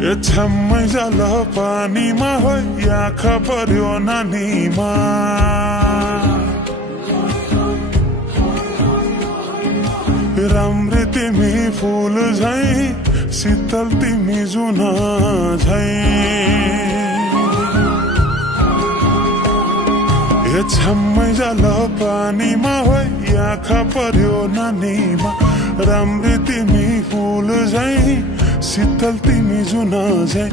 छम्मै जल पानीमा हो आँखा पर्यो नानीमा राम्री तिमी फूल झै शीतल तिमी जुना झै छम्मै जल पानीमा हो आँखा पर्यो नानीमा राम्री तिमी फूल झै शीतल तिमी जुना झै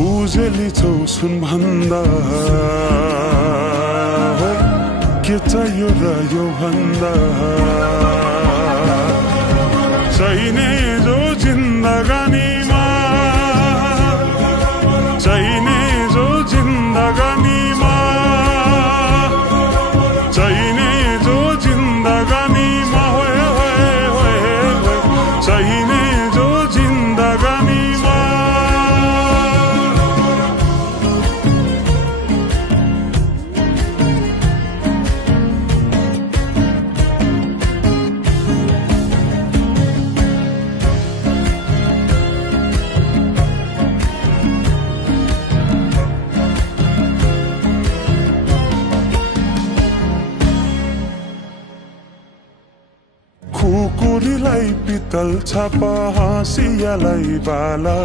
उजेली छौ सुन भन्दा के चाहियो र यो भन्दा चाहिने जो जिन्दगानीमा चाहिने जो जिन्दगानीमा चाहिने जो जिन्दगानीमा होए होए होए चाहिने जो जिन्दगानीमा खुकुरीलाई पितल छापा हाँसियालाई बाला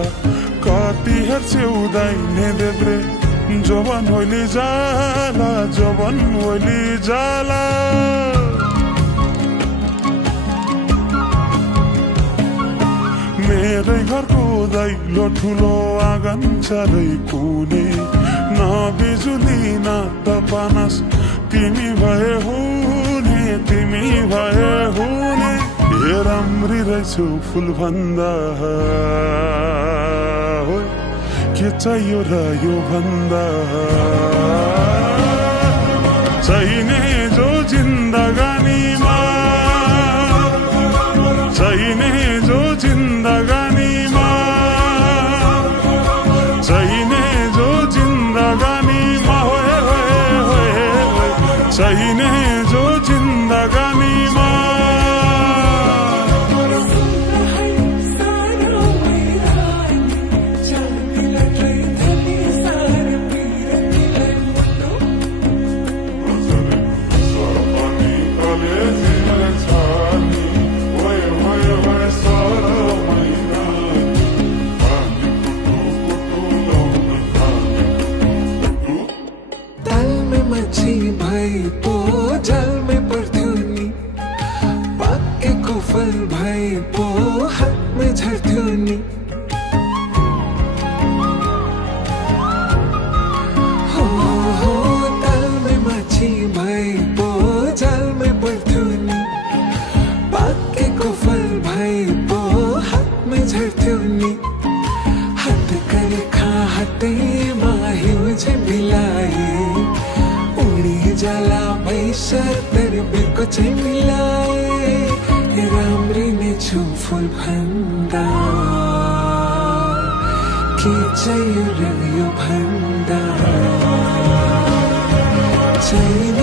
कति हेर्छौ दाइने देब्रे जवान होली जाला जवान होली जाला मेरै घरको दैलो ठुलो आँगन चारै कुने न बिजुली न त पानस तिमी भए हुने तिमी भए हुने हे राम्री रहेछौ फुल भन्दा हो के चाहियो र यो भन्दा चाहिने जो जिन्दगानीमा चाहिने जो जिन्दगानीमा चाहिने जो जिन्दगानीमा होए होए होए चाहिने जो जिन्दगानीमा फल भई पो हात में झर्थ्यो नि हो हो ताल में माछी भई पो जाल में पर्थ्यो नि पाकेको फल भई पो हात में झर्थ्यो नि हात करे खा हातैमा हिउँ झै मिलाए उडी जाला पैसा तर बिर्को चाहिँ मिलाए राम्री नै छु फुल भन्दा के चाहियो र यो भन्दा चाहिने